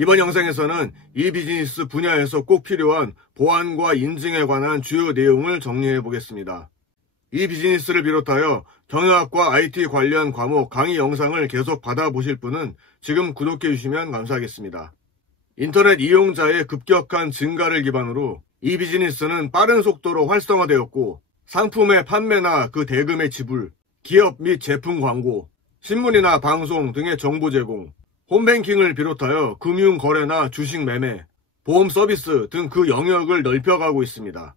이번 영상에서는 이 비즈니스 분야에서 꼭 필요한 보안과 인증에 관한 주요 내용을 정리해 보겠습니다. 이 비즈니스를 비롯하여 경영학과 IT 관련 과목 강의 영상을 계속 받아보실 분은 지금 구독해 주시면 감사하겠습니다. 인터넷 이용자의 급격한 증가를 기반으로 이 비즈니스는 빠른 속도로 활성화되었고, 상품의 판매나 그 대금의 지불, 기업 및 제품 광고, 신문이나 방송 등의 정보 제공, 홈뱅킹을 비롯하여 금융 거래나 주식 매매, 보험 서비스 등 그 영역을 넓혀가고 있습니다.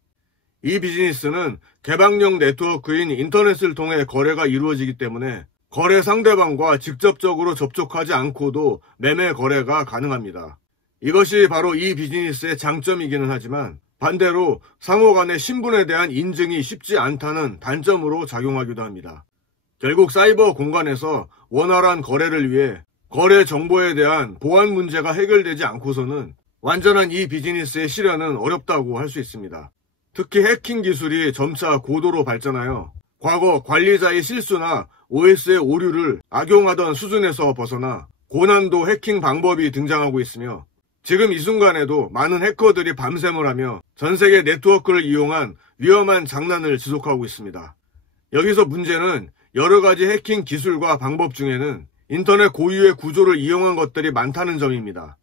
이 비즈니스는 개방형 네트워크인 인터넷을 통해 거래가 이루어지기 때문에 거래 상대방과 직접적으로 접촉하지 않고도 매매 거래가 가능합니다. 이것이 바로 이 비즈니스의 장점이기는 하지만 반대로 상호 간의 신분에 대한 인증이 쉽지 않다는 단점으로 작용하기도 합니다. 결국 사이버 공간에서 원활한 거래를 위해 거래 정보에 대한 보안 문제가 해결되지 않고서는 완전한 이 비즈니스의 실현은 어렵다고 할 수 있습니다. 특히 해킹 기술이 점차 고도로 발전하여 과거 관리자의 실수나 OS의 오류를 악용하던 수준에서 벗어나 고난도 해킹 방법이 등장하고 있으며, 지금 이 순간에도 많은 해커들이 밤샘을 하며 전세계 네트워크를 이용한 위험한 장난을 지속하고 있습니다. 여기서 문제는 여러 가지 해킹 기술과 방법 중에는 인터넷 고유의 구조를 이용한 것들이 많다는 점입니다.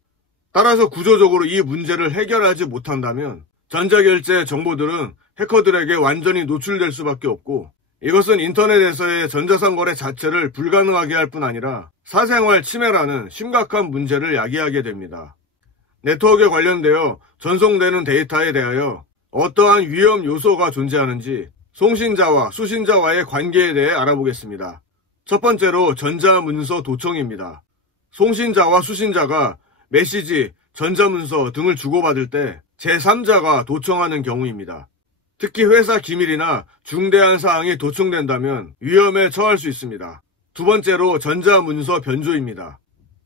따라서 구조적으로 이 문제를 해결하지 못한다면 전자결제 정보들은 해커들에게 완전히 노출될 수밖에 없고, 이것은 인터넷에서의 전자상 거래 자체를 불가능하게 할 뿐 아니라 사생활 침해라는 심각한 문제를 야기하게 됩니다. 네트워크에 관련되어 전송되는 데이터에 대하여 어떠한 위험 요소가 존재하는지 송신자와 수신자와의 관계에 대해 알아보겠습니다. 첫 번째로 전자문서 도청입니다. 송신자와 수신자가 메시지, 전자문서 등을 주고받을 때 제3자가 도청하는 경우입니다. 특히 회사 기밀이나 중대한 사항이 도청된다면 위험에 처할 수 있습니다. 두 번째로 전자문서 변조입니다.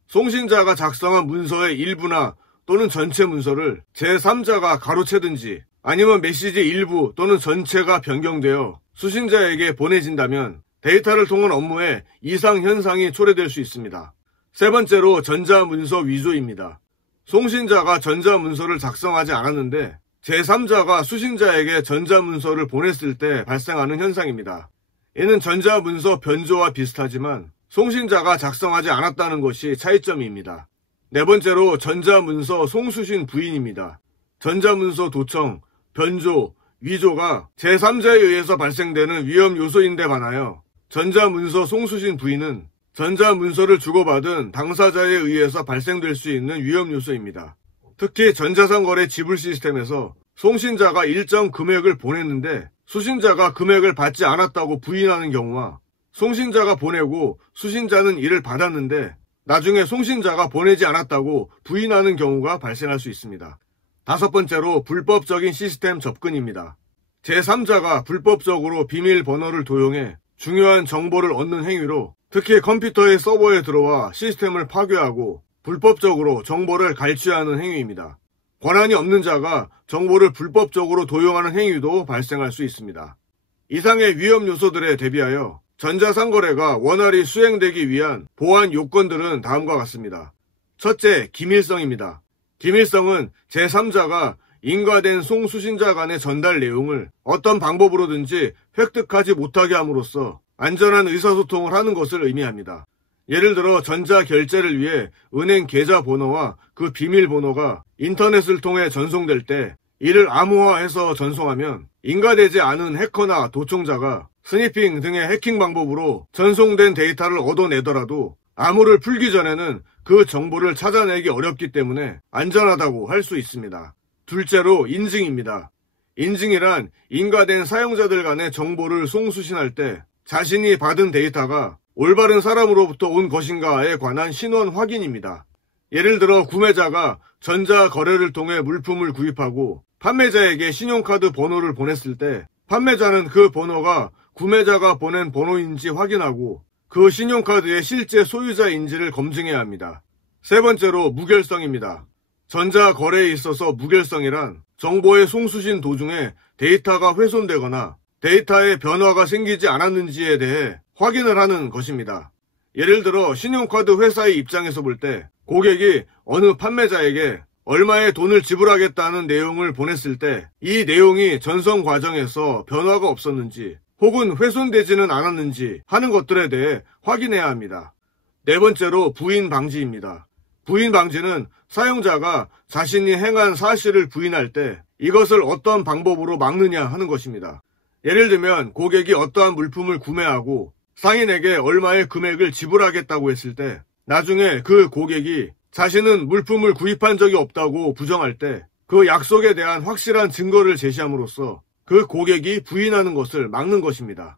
송신자가 작성한 문서의 일부나 또는 전체 문서를 제3자가 가로채든지 아니면 메시지 일부 또는 전체가 변경되어 수신자에게 보내진다면 데이터를 통한 업무에 이상 현상이 초래될 수 있습니다. 세 번째로 전자문서 위조입니다. 송신자가 전자문서를 작성하지 않았는데 제3자가 수신자에게 전자문서를 보냈을 때 발생하는 현상입니다. 이는 전자문서 변조와 비슷하지만 송신자가 작성하지 않았다는 것이 차이점입니다. 네 번째로 전자문서 송수신 부인입니다. 전자문서 도청, 변조, 위조가 제3자에 의해서 발생되는 위험 요소인데 반하여 전자문서 송수신 부인은 전자문서를 주고받은 당사자에 의해서 발생될 수 있는 위험 요소입니다. 특히 전자상 거래 지불 시스템에서 송신자가 일정 금액을 보냈는데 수신자가 금액을 받지 않았다고 부인하는 경우와 송신자가 보내고 수신자는 이를 받았는데 나중에 송신자가 보내지 않았다고 부인하는 경우가 발생할 수 있습니다. 다섯 번째로 불법적인 시스템 접근입니다. 제3자가 불법적으로 비밀번호를 도용해 중요한 정보를 얻는 행위로 특히 컴퓨터의 서버에 들어와 시스템을 파괴하고 불법적으로 정보를 갈취하는 행위입니다. 권한이 없는 자가 정보를 불법적으로 도용하는 행위도 발생할 수 있습니다. 이상의 위험 요소들에 대비하여 전자상 거래가 원활히 수행되기 위한 보안 요건들은 다음과 같습니다. 첫째, 기밀성입니다. 기밀성은 제3자가 인가된 송수신자 간의 전달 내용을 어떤 방법으로든지 획득하지 못하게 함으로써 안전한 의사소통을 하는 것을 의미합니다. 예를 들어 전자결제를 위해 은행 계좌번호와 그 비밀번호가 인터넷을 통해 전송될 때 이를 암호화해서 전송하면 인가되지 않은 해커나 도청자가 스니핑 등의 해킹 방법으로 전송된 데이터를 얻어내더라도 암호를 풀기 전에는 그 정보를 찾아내기 어렵기 때문에 안전하다고 할 수 있습니다. 둘째로 인증입니다. 인증이란 인가된 사용자들 간의 정보를 송수신할 때 자신이 받은 데이터가 올바른 사람으로부터 온 것인가에 관한 신원 확인입니다. 예를 들어 구매자가 전자거래를 통해 물품을 구입하고 판매자에게 신용카드 번호를 보냈을 때 판매자는 그 번호가 구매자가 보낸 번호인지 확인하고 그 신용카드의 실제 소유자인지를 검증해야 합니다. 세 번째로 무결성입니다. 전자거래에 있어서 무결성이란 정보의 송수신 도중에 데이터가 훼손되거나 데이터에 변화가 생기지 않았는지에 대해 확인을 하는 것입니다. 예를 들어 신용카드 회사의 입장에서 볼 때 고객이 어느 판매자에게 얼마의 돈을 지불하겠다는 내용을 보냈을 때 이 내용이 전송 과정에서 변화가 없었는지 혹은 훼손되지는 않았는지 하는 것들에 대해 확인해야 합니다. 네 번째로 부인 방지입니다. 부인 방지는 사용자가 자신이 행한 사실을 부인할 때 이것을 어떤 방법으로 막느냐 하는 것입니다. 예를 들면 고객이 어떠한 물품을 구매하고 상인에게 얼마의 금액을 지불하겠다고 했을 때 나중에 그 고객이 자신은 물품을 구입한 적이 없다고 부정할 때 그 약속에 대한 확실한 증거를 제시함으로써 그 고객이 부인하는 것을 막는 것입니다.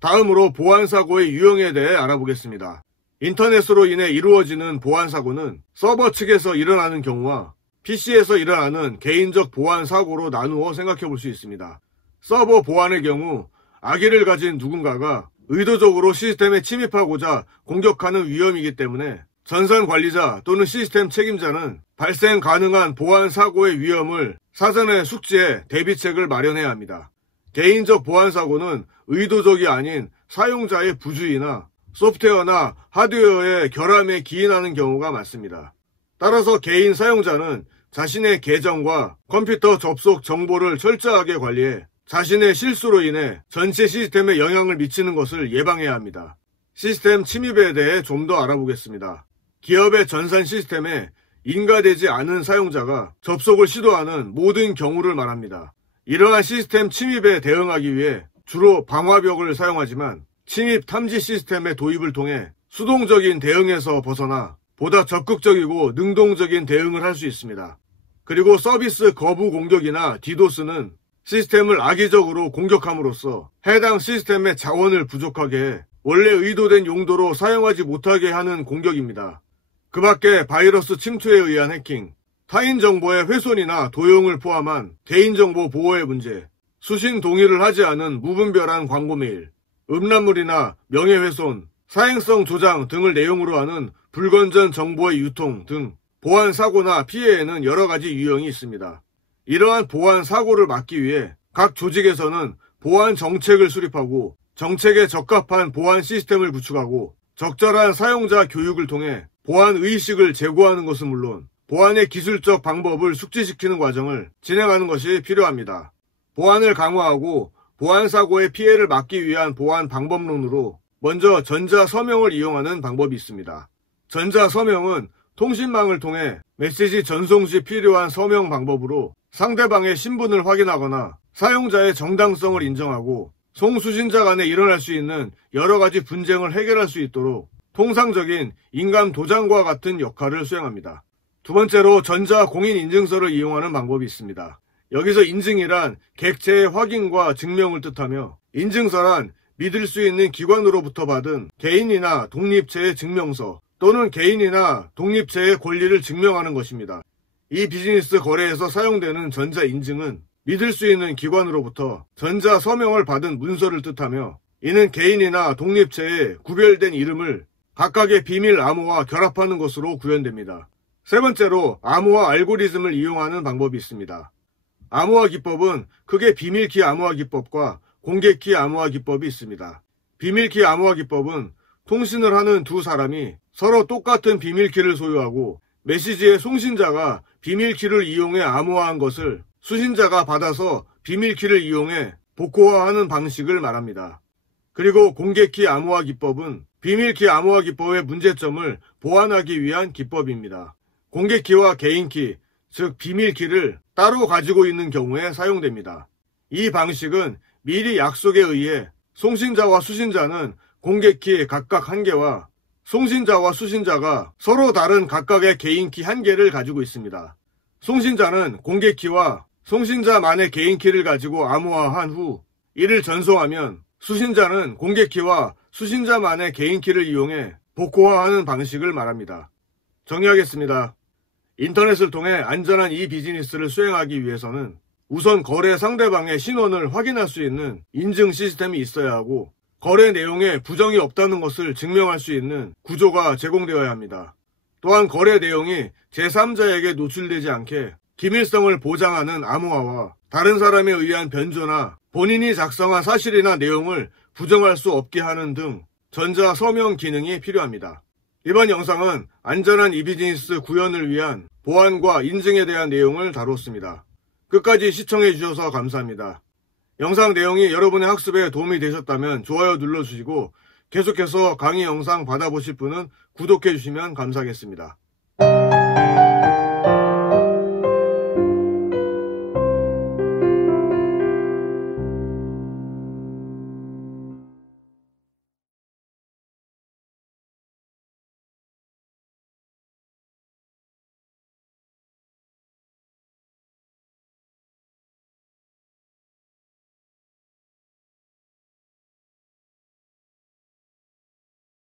다음으로 보안사고의 유형에 대해 알아보겠습니다. 인터넷으로 인해 이루어지는 보안사고는 서버 측에서 일어나는 경우와 PC에서 일어나는 개인적 보안사고로 나누어 생각해 볼 수 있습니다. 서버 보안의 경우 악의를 가진 누군가가 의도적으로 시스템에 침입하고자 공격하는 위험이기 때문에 전산 관리자 또는 시스템 책임자는 발생 가능한 보안 사고의 위험을 사전에 숙지해 대비책을 마련해야 합니다. 개인적 보안 사고는 의도적이 아닌 사용자의 부주의나 소프트웨어나 하드웨어의 결함에 기인하는 경우가 많습니다. 따라서 개인 사용자는 자신의 계정과 컴퓨터 접속 정보를 철저하게 관리해 자신의 실수로 인해 전체 시스템에 영향을 미치는 것을 예방해야 합니다. 시스템 침입에 대해 좀 더 알아보겠습니다. 기업의 전산 시스템에 인가되지 않은 사용자가 접속을 시도하는 모든 경우를 말합니다. 이러한 시스템 침입에 대응하기 위해 주로 방화벽을 사용하지만 침입 탐지 시스템의 도입을 통해 수동적인 대응에서 벗어나 보다 적극적이고 능동적인 대응을 할 수 있습니다. 그리고 서비스 거부 공격이나 디도스는 시스템을 악의적으로 공격함으로써 해당 시스템의 자원을 부족하게 해 원래 의도된 용도로 사용하지 못하게 하는 공격입니다. 그 밖에 바이러스 침투에 의한 해킹, 타인 정보의 훼손이나 도용을 포함한 개인정보 보호의 문제, 수신 동의를 하지 않은 무분별한 광고 메일, 음란물이나 명예훼손, 사행성 조장 등을 내용으로 하는 불건전 정보의 유통 등 보안 사고나 피해에는 여러 가지 유형이 있습니다. 이러한 보안 사고를 막기 위해 각 조직에서는 보안 정책을 수립하고 정책에 적합한 보안 시스템을 구축하고 적절한 사용자 교육을 통해 보안 의식을 제고하는 것은 물론 보안의 기술적 방법을 숙지시키는 과정을 진행하는 것이 필요합니다. 보안을 강화하고 보안 사고의 피해를 막기 위한 보안 방법론으로 먼저 전자서명을 이용하는 방법이 있습니다. 전자서명은 통신망을 통해 메시지 전송 시 필요한 서명 방법으로 상대방의 신분을 확인하거나 사용자의 정당성을 인정하고 송수신자 간에 일어날 수 있는 여러 가지 분쟁을 해결할 수 있도록 통상적인 인감 도장과 같은 역할을 수행합니다. 두 번째로 전자공인인증서를 이용하는 방법이 있습니다. 여기서 인증이란 객체의 확인과 증명을 뜻하며 인증서란 믿을 수 있는 기관으로부터 받은 개인이나 독립체의 증명서 또는 개인이나 독립체의 권리를 증명하는 것입니다. 이 비즈니스 거래에서 사용되는 전자인증은 믿을 수 있는 기관으로부터 전자서명을 받은 문서를 뜻하며 이는 개인이나 독립체의 구별된 이름을 각각의 비밀 암호와 결합하는 것으로 구현됩니다. 세 번째로 암호화 알고리즘을 이용하는 방법이 있습니다. 암호화 기법은 크게 비밀키 암호화 기법과 공개키 암호화 기법이 있습니다. 비밀키 암호화 기법은 통신을 하는 두 사람이 서로 똑같은 비밀키를 소유하고 메시지의 송신자가 비밀키를 이용해 암호화한 것을 수신자가 받아서 비밀키를 이용해 복호화하는 방식을 말합니다. 그리고 공개키 암호화 기법은 비밀키 암호화 기법의 문제점을 보완하기 위한 기법입니다. 공개키와 개인키, 즉 비밀키를 따로 가지고 있는 경우에 사용됩니다. 이 방식은 미리 약속에 의해 송신자와 수신자는 공개키 각각 1개와 송신자와 수신자가 서로 다른 각각의 개인키 1개를 가지고 있습니다. 송신자는 공개키와 송신자만의 개인키를 가지고 암호화한 후 이를 전송하면 수신자는 공개키와 수신자만의 개인키를 이용해 복호화하는 방식을 말합니다. 정리하겠습니다. 인터넷을 통해 안전한 이 비즈니스를 수행하기 위해서는 우선 거래 상대방의 신원을 확인할 수 있는 인증 시스템이 있어야 하고 거래 내용에 부정이 없다는 것을 증명할 수 있는 구조가 제공되어야 합니다. 또한 거래 내용이 제3자에게 노출되지 않게 기밀성을 보장하는 암호화와 다른 사람에 의한 변조나 본인이 작성한 사실이나 내용을 부정할 수 없게 하는 등 전자서명 기능이 필요합니다. 이번 영상은 안전한 이비즈니스 구현을 위한 보안과 인증에 대한 내용을 다뤘습니다. 끝까지 시청해주셔서 감사합니다. 영상 내용이 여러분의 학습에 도움이 되셨다면 좋아요 눌러주시고 계속해서 강의 영상 받아보실 분은 구독해주시면 감사하겠습니다.